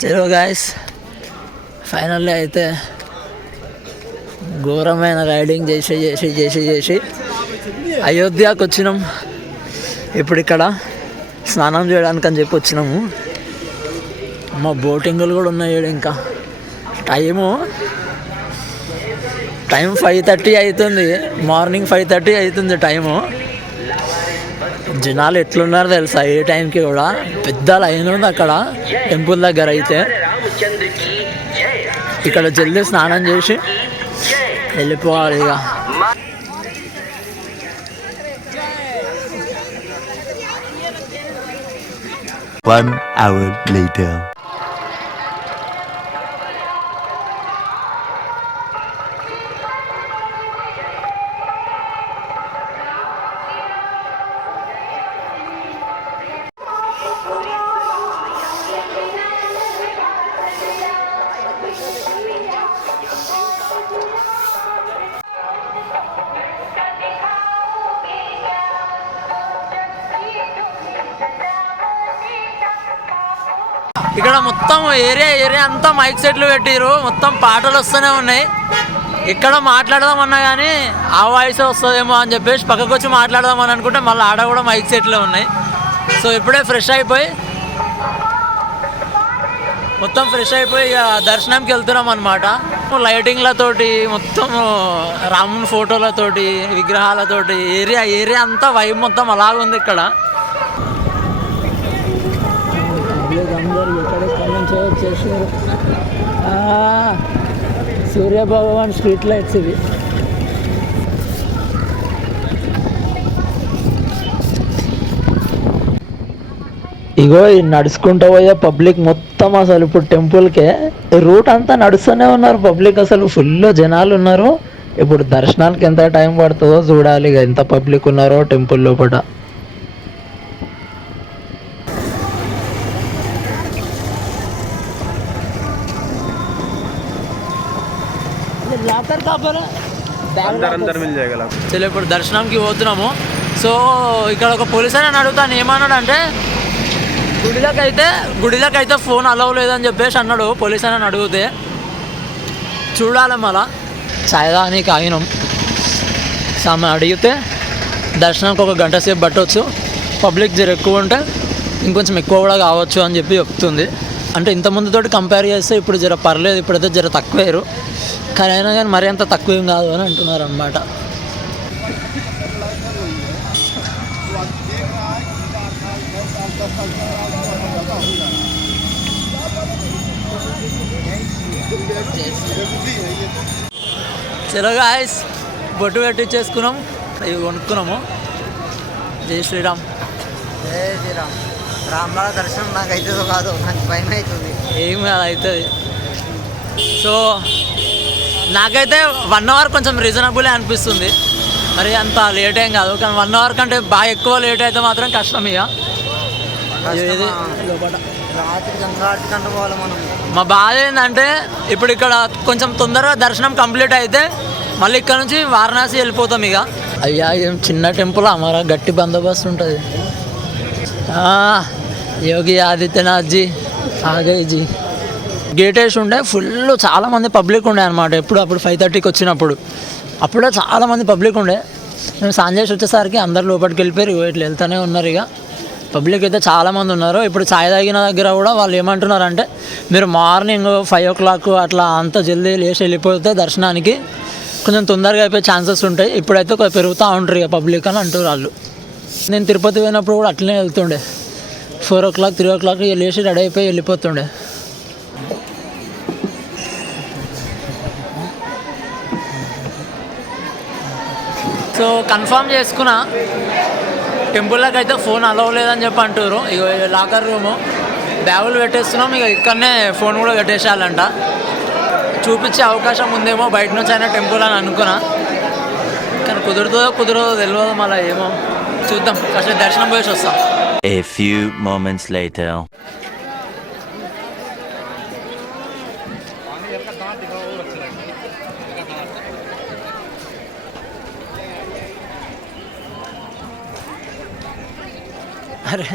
చలో guys, finally అయితే ఘోరమైన రైడింగ్ చేసి అయోధ్యకు వచ్చినాం. ఇప్పుడు ఇక్కడ స్నానం చేయడానికి అని చెప్పి వచ్చినాము. మా బోటింగ్లు కూడా ఉన్నాయి. ఇంకా టైం 5:30 అవుతుంది. మార్నింగ్ 5:30 అవుతుంది టైము. జనాలు ఎట్లున్నారు తెలుసా? ఏ టైంకి కూడా పెద్ద లైన్ ఉంది అక్కడ టెంపుల్ దగ్గర. అయితే ఇక్కడ జల్దీ స్నానం చేసి వెళ్ళిపోవాలి ఇక. One hour later. ఇక్కడ మొత్తం ఏరియా అంతా మైక్ సెట్లు పెట్టిరు. మొత్తం పాటలు వస్తూనే ఉన్నాయి. ఇక్కడ మాట్లాడదామన్నా కానీ ఆ వాయిస్ వస్తుందేమో అని చెప్పేసి పక్కకు వచ్చి మాట్లాడదామని అనుకుంటే మళ్ళీ ఆడ కూడా మైక్ సెట్లు ఉన్నాయి. సో ఇప్పుడే ఫ్రెష్ అయిపోయి ఇక దర్శనంకి వెళ్తున్నాం అనమాట. లైటింగ్లతోటి మొత్తం రాముని ఫోటోలతోటి విగ్రహాలతోటి ఏరియా అంతా వైబ్ మొత్తం అలాగుంది ఇక్కడ. ఎక్కడెక్కడి నుంచో వచ్చేసారు. సూర్యభగవాన్ స్ట్రీట్ లైట్స్ ఇవి. ఇగో నడుచుకుంటూ పోయే పబ్లిక్ మొత్తం అసలు ఇప్పుడు టెంపుల్కే రూట్ అంతా నడుస్తూనే ఉన్నారు. పబ్లిక్ అసలు ఫుల్ జనాలు ఉన్నారు. ఇప్పుడు దర్శనానికి ఎంత టైం పడుతుందో చూడాలి. ఎంత పబ్లిక్ ఉన్నారో టెంపుల్ లోపల. చలో ఇప్పుడు దర్శనంకి పోతున్నాము. సో ఇక్కడ ఒక పోలీస్ అని అడుగుతాను. ఏమన్నాడంటే గుడిలోకైతే ఫోన్ అలవ్ లేదని చెప్పేసి అన్నాడు. పోలీస్ అని అడిగితే చూడాలి. మళ్ళా చాయదానికి ఆగినాం. సామె అడిగితే దర్శనానికి 1 గంట సేపు పట్టవచ్చు, పబ్లిక్ జర ఎక్కువ ఉంటే ఇంకొంచెం ఎక్కువ కూడా కావచ్చు అని చెప్పి చెప్తుంది. అంటే ఇంతకుముందుతోటి కంపేర్ చేస్తే ఇప్పుడు జర పర్లేదు, ఇప్పుడైతే జర తక్కువేరు. కానీ అయినా కానీ మరీ అంత తక్కువ ఏం కాదు అని అంటున్నారు అన్నమాట. చలో గాయ్స్, బొట్టు పెట్టించేసుకున్నాం, ఇవి కొనుక్కున్నాము. జై శ్రీరామ్. జై శ్రీరామ్. రామలాల దర్శనం నాకు అవుతుందో కాదు, నాకు భయం అవుతుంది. ఏం కాదు, అవుతుంది. సో నాకైతే 1 అవర్ కొంచెం రీజనబులే అనిపిస్తుంది. మరి అంత లేట్ ఏం కాదు. కానీ 1 అవర్ కంటే బాగా ఎక్కువ లేట్ అయితే మాత్రం కష్టం. ఇక రాత్రి గంగారతి కంటే పోవాలి మనం. మా బాధ ఏంటంటే ఇప్పుడు ఇక్కడ కొంచెం తొందరగా దర్శనం కంప్లీట్ అయితే మళ్ళీ ఇక్కడ నుంచి వారణాసి వెళ్ళిపోతాం. ఇక అయ్యా ఏం చిన్న టెంపుల్ అమరా, గట్టి బందోబస్తు ఉంటుంది. యోగి ఆదిత్యనాథ్జీ ఆగయ్జీ గేట్ వేసి ఉండే ఫుల్ చాలామంది పబ్లిక్ ఉండే అనమాట. అప్పుడు 5:30కి వచ్చినప్పుడు అప్పుడే చాలామంది పబ్లిక్ ఉండే. మేము సాంజేసి వచ్చేసరికి అందరు లోపలికి వెళ్ళిపోయారు. ఇట్లా వెళ్తూనే ఉన్నారు. ఇక పబ్లిక్ అయితే చాలామంది ఉన్నారు. ఇప్పుడు ఛాయ్ తాగిన దగ్గర కూడా వాళ్ళు ఏమంటున్నారంటే మీరు మార్నింగ్ 5 o'clock అట్లా అంత జల్దీ లేచి వెళ్ళిపోతే దర్శనానికి కొంచెం తొందరగా అయిపోయే ఛాన్సెస్ ఉంటాయి. ఇప్పుడైతే పెరుగుతూ ఉంటారు ఇక పబ్లిక్ అని అంటారు వాళ్ళు. నేను తిరుపతి పోయినప్పుడు కూడా అట్లనే వెళ్తుండే. 4 o'clock 3 o'clock లేచి రెడీ అయిపోయి వెళ్ళిపోతుండే. సో కన్ఫర్మ్ చేసుకున్నా, టెంపుల్లోకి అయితే ఫోన్ అలవ్ లేదని చెప్పి అంటారు. ఇక లాకర్ రూము బ్యాగులు పెట్టేస్తున్నాం. ఇక ఇక్కడనే ఫోన్ కూడా పెట్టేసేయాలంట. చూపించే అవకాశం ఉందేమో బయట నుంచి అయినా టెంపుల్ అని అనుకున్నా. కానీ కుదరదో తెలియదు. మళ్ళీ ఏమో చూద్దాం. ఫస్ట్ దర్శనం పోయేసి వస్తాం. A few moments later. అరే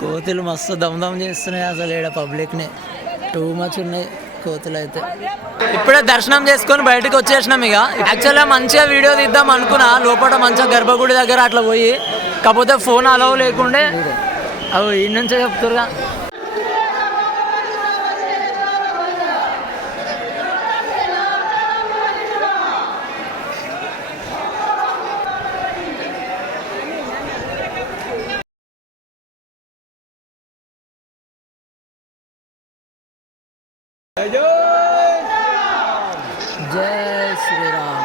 కోతులు మస్తు దమ్దమ్ చేస్తున్నాయి అసలు ఈడ పబ్లిక్ని. టూ మచ్ ఉన్నాయి కోతులు అయితే. ఇప్పుడే దర్శనం చేసుకొని బయటకు వచ్చేసినాం. ఇక యాక్చువల్గా మంచిగా వీడియో తీద్దాం అనుకున్నా, లోపల మంచిగా గర్భగుడి దగ్గర అట్లా పోయి, కాకపోతే ఫోన్ అలవ్ లేకుండే అవి ఈ నుంచే చెప్తారుగా. जय श्री राम.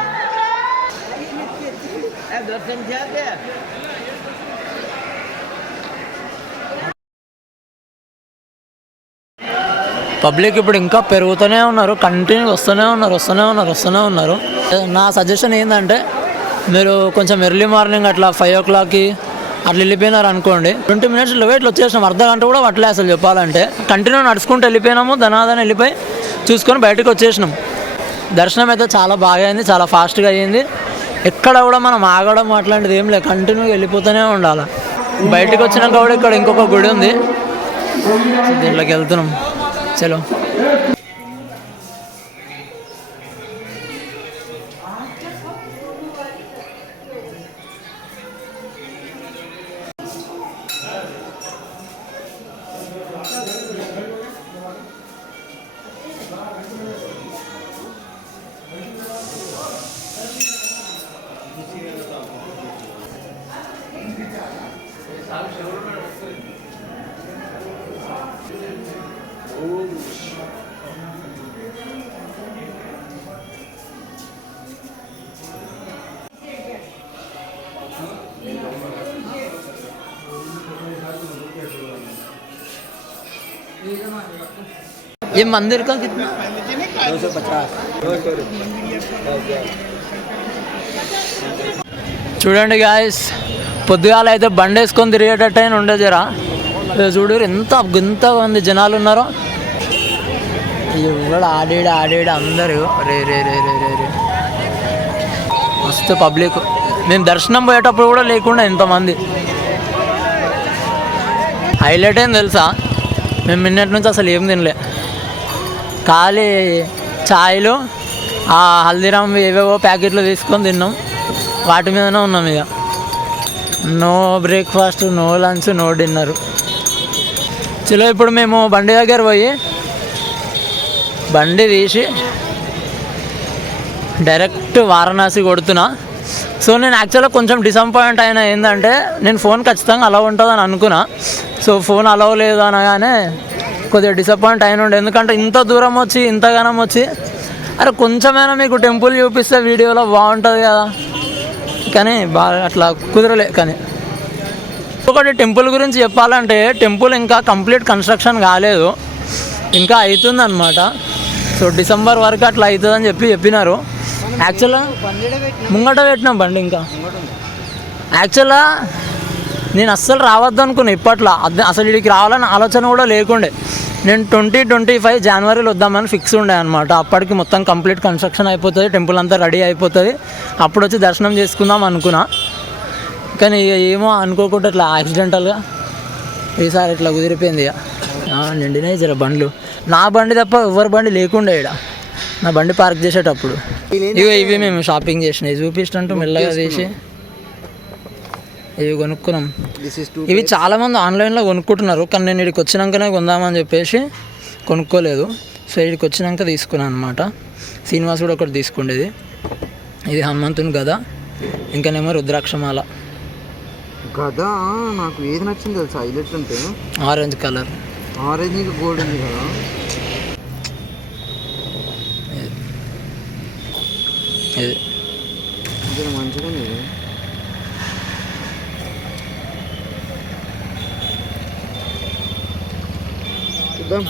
పబ్లిక్ ఇప్పుడు ఇంకా పెరుగుతూనే ఉన్నారు, కంటిన్యూ వస్తూనే ఉన్నారు. నా సజెషన్ ఏంటంటే మీరు కొంచెం ఎర్లీ మార్నింగ్ అట్లా 5 o'clockకి అట్లా వెళ్ళిపోయినారు అనుకోండి, 20 minutes వెయిట్లో వచ్చేసినాం. అర్ధ గంట కూడా పట్టలే అసలు చెప్పాలంటే. కంటిన్యూ నడుచుకుంటూ వెళ్ళిపోయినాము, ధనాధన వెళ్ళిపోయి చూసుకొని బయటకు వచ్చేసినాం. దర్శనం అయితే చాలా బాగా అయింది, చాలా ఫాస్ట్గా అయ్యింది. ఎక్కడ కూడా మనం ఆగడం అట్లాంటిది ఏం లేదు, కంటిన్యూగా వెళ్ళిపోతూనే ఉండాలి. బయటకు వచ్చినాక కూడా ఇక్కడ ఇంకొక గుడి ఉంది, దీంట్లోకి వెళ్తున్నాం. చలో. ये मंदिर का कितना? 250. చూడండి గాయస్, పొద్దుగాల అయితే బండి వేసుకొని తిరిగేటట్టు అయినా ఉండే జరా. చూడు ఎంత మంది జనాలు ఉన్నారో. ఎవడు ఆడేడు అందరూ రే రే రే రే రే రే మస్తు పబ్లిక్. మేము దర్శనం పోయేటప్పుడు కూడా లేకుండా ఎంతమంది. హైలైట్ ఏం తెలుసా, మేము నిన్నటి నుంచి అసలు ఏం తినలే, ఖాళీ ఛాయ్లు ఆ హల్దీరామ్ ఏవేవో ప్యాకెట్లు తీసుకొని తిన్నాం, వాటి మీదనే ఉన్నాం. ఇక no breakfast, no lunch, no dinner. చలో ఇప్పుడు మేము బండి దగ్గర పోయి బండి తీసి డైరెక్ట్ వారణాసి కొడుతున్నా. సో నేను యాక్చువల్గా కొంచెం డిసప్పాయింట్ అయినా ఏంటంటే, నేను ఫోన్ ఖచ్చితంగా అలవ్ ఉంటుందని అనుకున్నా. సో ఫోన్ అలవ్ లేదు అనగానే కొద్దిగా డిసప్పాయింట్ అయిన ఉండే. ఎందుకంటే ఇంత దూరం వచ్చి ఇంతగానం వచ్చి అరే కొంచెమైనా మీకు టెంపుల్ చూపిస్తే వీడియోలో బాగుంటుంది కదా, కానీ బాగా అట్లా కుదరలే. కానీ ఒకటి టెంపుల్ గురించి చెప్పాలంటే, టెంపుల్ ఇంకా కంప్లీట్ కన్స్ట్రక్షన్ కాలేదు, ఇంకా అవుతుందన్నమాట. సో డిసెంబర్ వరకు అట్లా అవుతుందని చెప్పినారు. యాక్చువల్గా ముంగట పెట్టినాం బండి. ఇంకా యాక్చువల్గా నేను అస్సలు రావద్దు అనుకున్నా ఇప్పట్లో, అసలు ఇక్కడికి రావాలని ఆలోచన కూడా లేకుండే. నేను 2025 జనవరిలో వద్దామని ఫిక్స్ ఉండే అనమాట. అప్పటికి మొత్తం కంప్లీట్ కన్స్ట్రక్షన్ అయిపోతుంది, టెంపుల్ అంతా రెడీ అయిపోతుంది, అప్పుడు వచ్చి దర్శనం చేసుకుందాం అనుకున్నా. కానీ ఏమో అనుకోకుండా ఇట్లా యాక్సిడెంటల్గా ఈసారి ఇట్లా కుదిరిపోయింది. ఇక నిండినాయి జర బండ్లు. నా బండి తప్ప ఎవరి బండి లేకుండే ఇక్కడ, నా బండి పార్క్ చేసేటప్పుడు. ఇవి మేము షాపింగ్ చేసినాయి చూపిస్తుంటూ మెల్లగా తీసి ఇవి కొనుక్కున్నాం. ఇవి చాలామంది ఆన్లైన్లో కొనుక్కుంటున్నారు, కానీ నేను ఇక్కడికి వచ్చినాకనే కొందామని చెప్పేసి కొనుక్కోలేదు. సో ఇక్కడికి వచ్చినాక తీసుకున్నాను అనమాట. శ్రీనివాస్ కూడా ఒకటి తీసుకుండేది. ఇది హనుమంతుని గద, ఇంకానేమో రుద్రాక్షమాల. గద నాకు ఏది నచ్చింది తెలుసా, హైలైట్ అంటే ఆరెంజ్ కలర్, ఆరెంజ్ ఇంకా గోల్డ్ ఉంది కదా, ఇది మంచిగా ఉంది. చూద్దాం.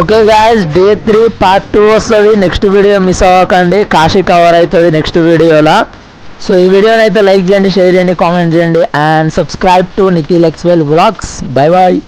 ఓకే గాయస్, డే 3 పార్ట్ 2 వస్తుంది. నెక్స్ట్ వీడియో మిస్ అవ్వకండి, కాశీ కవర్ అవుతుంది నెక్స్ట్ వీడియోలో. సో ఈ వీడియోని అయితే లైక్ చేయండి, షేర్ చేయండి, కామెంట్ చేయండి అండ్ సబ్స్క్రైబ్ టు నిఖిల్ ఎక్స్వెల్ వ్లాగ్స్. Bye bye.